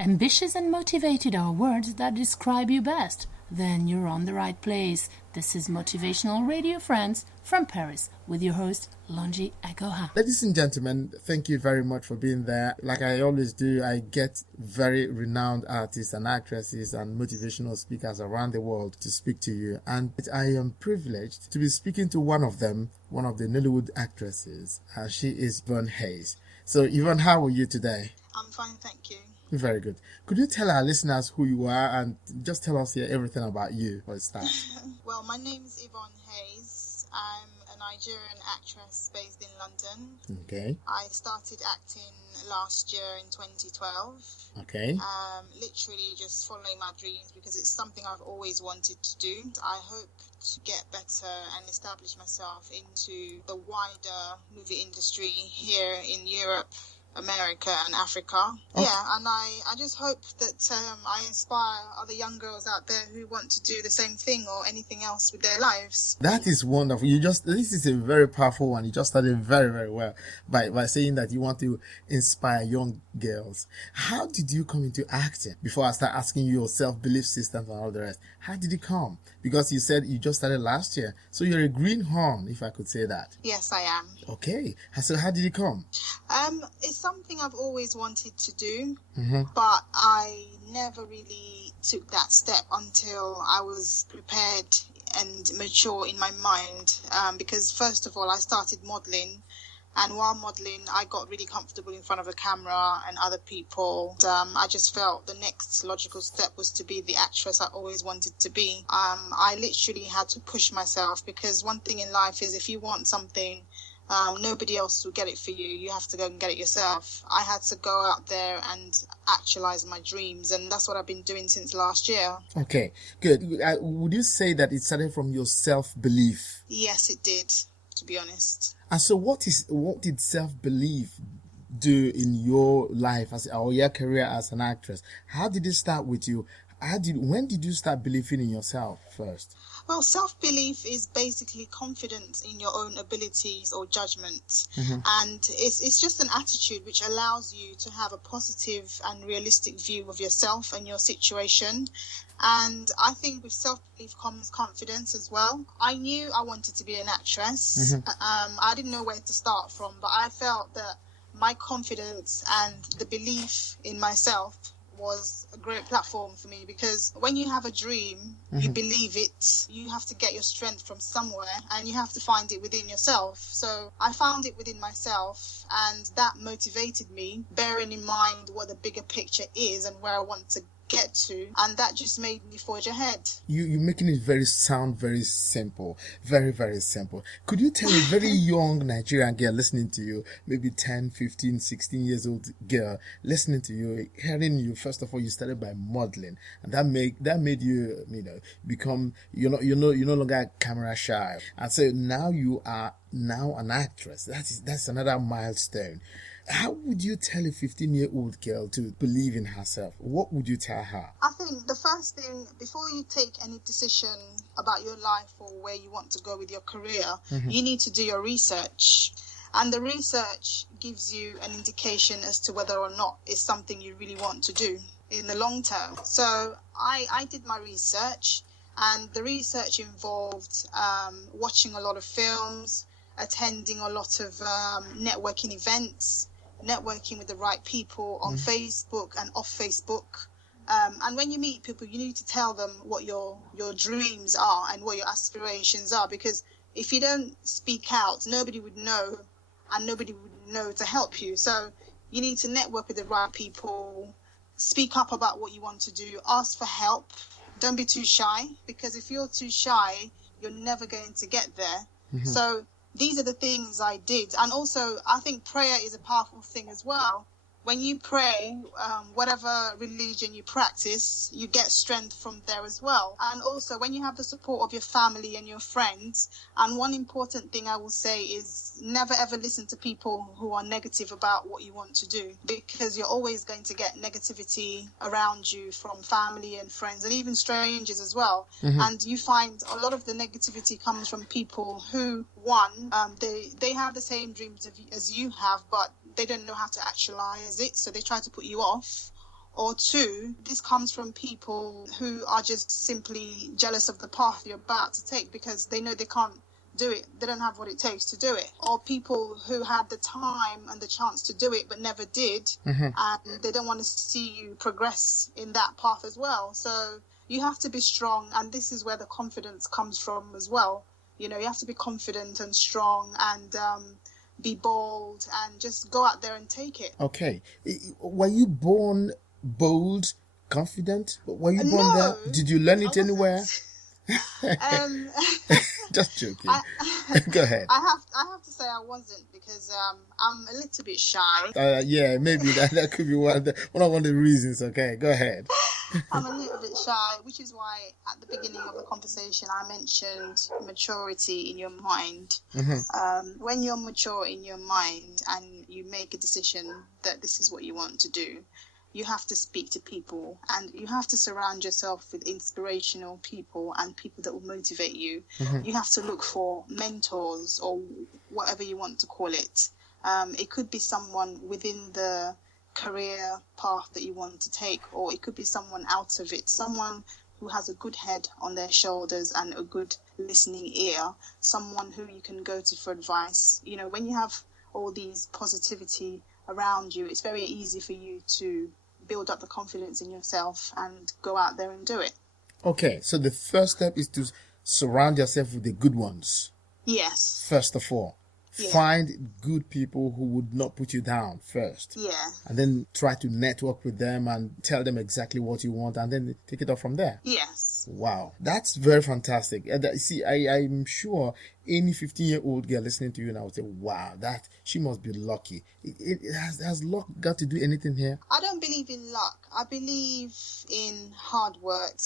Ambitious and motivated are words that describe you best. Then you're on the right place. This is Motivational Radio Friends from Paris with your host, Lonji Agoha. Ladies and gentlemen, thank you very much for being there. Like I always do, I get very renowned artists and actresses and motivational speakers around the world to speak to you. And I am privileged to be speaking to one of them, one of the Nollywood actresses. She is Yvonne Hays. So Yvonne, how are you today? I'm fine, thank you. Very good. Could you tell our listeners who you are and just tell us everything about you for a start? Well, my name is Yvonne Hays. I'm a Nigerian actress based in London. Okay. I started acting last year in 2012. Okay. Literally just following my dreams because it's something I've always wanted to do. I hope to get better and establish myself into the wider movie industry here in Europe, America and Africa. Okay. Yeah, and I just hope that I inspire other young girls out there who want to do the same thing or anything else with their lives. That is wonderful. This is a very powerful one. You just started very, very well by saying that you want to inspire young girls. How did you come into acting? Before I start asking you your self-belief systems and all the rest, how did it come? Because you said you just started last year. So you're a greenhorn, if I could say that. Yes, I am. Okay. So how did it come? It's something I've always wanted to do, mm-hmm. but I never really took that step until I was prepared and mature in my mind. Because first of all, I started modeling. And while modeling, I got really comfortable in front of a camera and other people. I just felt the next logical step was to be the actress I always wanted to be. I literally had to push myself because one thing in life is if you want something, nobody else will get it for you. You have to go and get it yourself. I had to go out there and actualize my dreams, and that's what I've been doing since last year. Okay, good. Would you say that it started from your self-belief? Yes, it did, to be honest. And so what did self-belief do in your life or your career as an actress? How did it start with you? When did you start believing in yourself first? Well, self-belief is basically confidence in your own abilities or judgment. Mm-hmm. And it's just an attitude which allows you to have a positive and realistic view of yourself and your situation. And I think with self-belief comes confidence as well. I knew I wanted to be an actress. Mm-hmm. I didn't know where to start from, but I felt that my confidence and the belief in myself was a great platform for me, because when you have a dream, mm-hmm. you believe it, you have to get your strength from somewhere and you have to find it within yourself. So I found it within myself, and that motivated me, bearing in mind what the bigger picture is and where I want to get to, and that just made me forge ahead. You're making it very simple, very, very simple. Could you tell a very young Nigerian girl listening to you, maybe 10, 15, 16 years old girl listening to you, hearing you, first of all, you started by modeling, and that made you, become, you're no longer camera shy, and so now you are an actress. That's another milestone. How would you tell a 15-year-old girl to believe in herself? What would you tell her? I think the first thing, before you take any decision about your life or where you want to go with your career, mm-hmm. you need to do your research. And the research gives you an indication as to whether or not it's something you really want to do in the long term. So I did my research, and the research involved watching a lot of films, attending a lot of networking events, networking with the right people on Facebook and off Facebook. And when you meet people, you need to tell them what your dreams are and what your aspirations are, because if you don't speak out, nobody would know, and nobody would know to help you. So you need to network with the right people, speak up about what you want to do, ask for help. Don't be too shy, because if you're too shy, you're never going to get there. Mm-hmm. So these are the things I did. And also, I think prayer is a powerful thing as well. When you pray, whatever religion you practice, you get strength from there as well. And also, when you have the support of your family and your friends, and one important thing I will say is never ever listen to people who are negative about what you want to do, because you're always going to get negativity around you from family and friends and even strangers as well. Mm-hmm. And you find a lot of the negativity comes from people who, one, they have the same dreams as you have, but they don't know how to actualize it, so they try to put you off. Or two, this comes from people who are just simply jealous of the path you're about to take because they know they can't do it. They don't have what it takes to do it. Or people who had the time and the chance to do it but never did, and they don't want to see you progress in that path as well. So you have to be strong, and this is where the confidence comes from as well. You know, you have to be confident and strong and be bold and just go out there and take it. Okay. Were you born bold, confident? Were you born there? Did you learn it anywhere? Just joking. Go ahead. I have to say I wasn't, because I'm a little bit shy. Yeah, maybe that could be one of the reasons. Okay, go ahead. I'm a little bit shy, which is why at the beginning of the conversation I mentioned maturity in your mind. When you're mature in your mind and you make a decision that this is what you want to do, you have to speak to people, and you have to surround yourself with inspirational people and people that will motivate you. You have to look for mentors, or whatever you want to call it. It could be someone within the career path that you want to take, or it could be someone out of it, someone who has a good head on their shoulders and a good listening ear, someone who you can go to for advice. You know, when you have all these positivity around you, it's very easy for you to build up the confidence in yourself and go out there and do it. Okay, so the first step is to surround yourself with the good ones. Yes. First of all. Yeah. Find good people who would not put you down first. Yeah. And then try to network with them and tell them exactly what you want, and then take it off from there. Yes. Wow. That's very fantastic. See, I'm sure any 15-year-old girl listening to you now would say, wow, she must be lucky. Has luck got to do anything here? I don't believe in luck. I believe in hard work,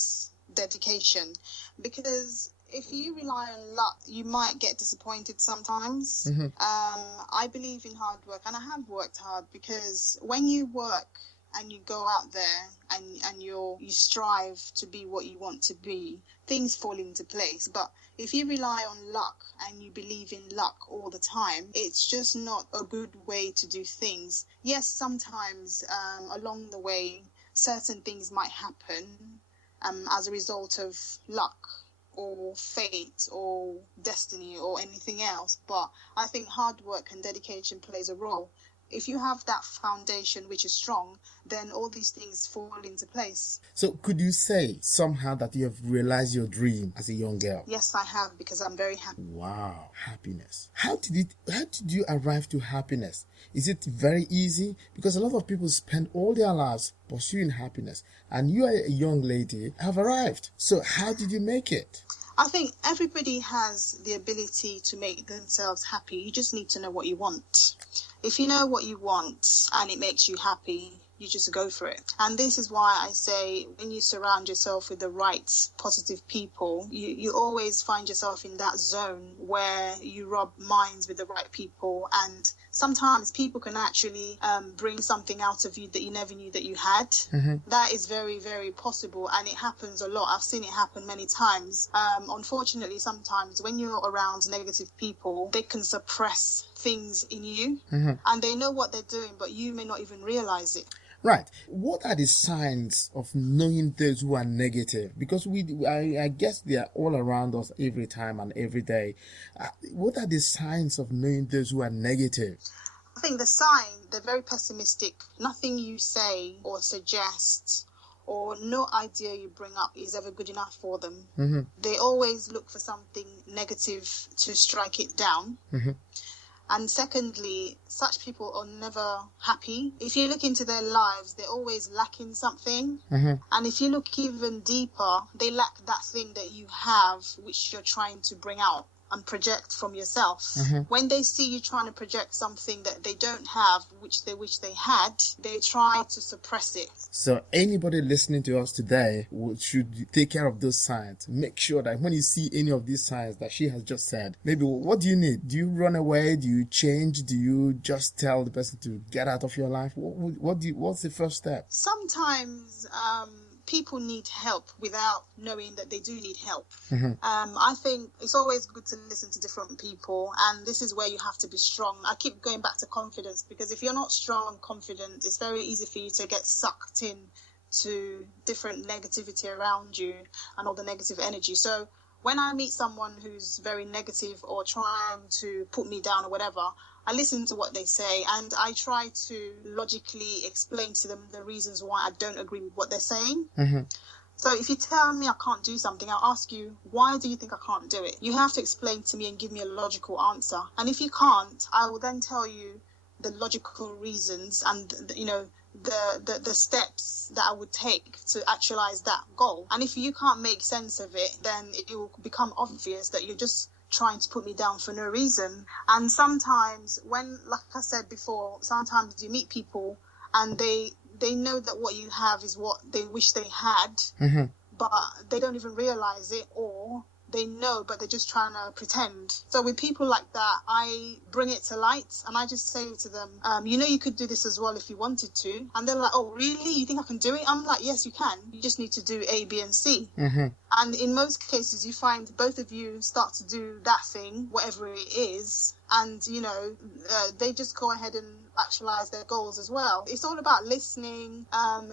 dedication, because if you rely on luck, you might get disappointed sometimes. I believe in hard work, and I have worked hard, because when you work and you go out there and you strive to be what you want to be, things fall into place. But if you rely on luck and you believe in luck all the time, it's just not a good way to do things. Yes, sometimes along the way, certain things might happen as a result of luck or fate or destiny or anything else, but I think hard work and dedication plays a role. If you have that foundation which is strong, then all these things fall into place. So could you say somehow that you have realized your dream as a young girl? Yes, I have, because I'm very happy. Wow, happiness. How did you arrive to happiness? Is it very easy? Because a lot of people spend all their lives pursuing happiness, and you, a young lady, have arrived. So how did you make it? I think everybody has the ability to make themselves happy. You just need to know what you want. If you know what you want and it makes you happy, you just go for it. And this is why I say, when you surround yourself with the right positive people, you always find yourself in that zone where you rub minds with the right people. And sometimes people can actually bring something out of you that you never knew that you had. That is very, very possible, and it happens a lot. I've seen it happen many times. Unfortunately, sometimes when you're around negative people, they can suppress things in you, and they know what they're doing, but you may not even realize it. Right. What are the signs of knowing those who are negative? Because I guess they are all around us every time and every day. What are the signs of knowing those who are negative? I think they're very pessimistic. Nothing you say or suggest or no idea you bring up is ever good enough for them. They always look for something negative to strike it down. And secondly, such people are never happy. If you look into their lives, they're always lacking something. And if you look even deeper, they lack that thing that you have, which you're trying to bring out and project from yourself. When they see you trying to project something that they don't have, which they wish they had, they try to suppress it. So anybody listening to us today should take care of those signs. Make sure that when you see any of these signs that she has just said, maybe what do you need? Do you run away? Do you change? Do you just tell the person to get out of your life? What's the first step? Sometimes people need help without knowing that they do need help. I think it's always good to listen to different people, and this is where you have to be strong. I keep going back to confidence, because if you're not strong and confident, it's very easy for you to get sucked in to different negativity around you and all the negative energy. So when I meet someone who's very negative or trying to put me down or whatever, I listen to what they say, and I try to logically explain to them the reasons why I don't agree with what they're saying. So if you tell me I can't do something, I'll ask you, why do you think I can't do it? You have to explain to me and give me a logical answer. And if you can't, I will then tell you the logical reasons and, the steps that I would take to actualize that goal. And if you can't make sense of it, then it will become obvious that you're just trying to put me down for no reason. And sometimes like I said before, sometimes you meet people and they know that what you have is what they wish they had, but they don't even realize it, or they know, but they're just trying to pretend. So with people like that, I bring it to light and I just say to them, you could do this as well if you wanted to. And they're like, oh, really? You think I can do it? I'm like, yes, you can. You just need to do A, B, and C. And in most cases, you find both of you start to do that thing, whatever it is, and, they just go ahead and actualize their goals as well. It's all about listening,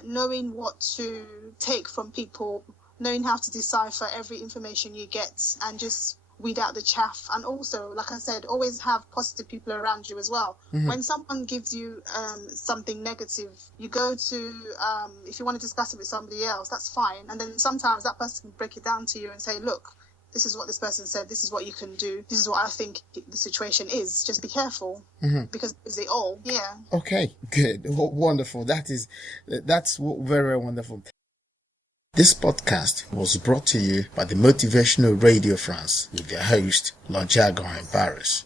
knowing what to take from people, knowing how to decipher every information you get and just weed out the chaff. And also, like I said, always have positive people around you as well. When someone gives you something negative, you go to, if you want to discuss it with somebody else, that's fine. And then sometimes that person can break it down to you and say, look, this is what this person said, this is what you can do, this is what I think the situation is. Just be careful, because they all, Okay, good, wonderful. That's very, very wonderful. This podcast was brought to you by the Motivational Radio France with your host, Lonjago in Paris.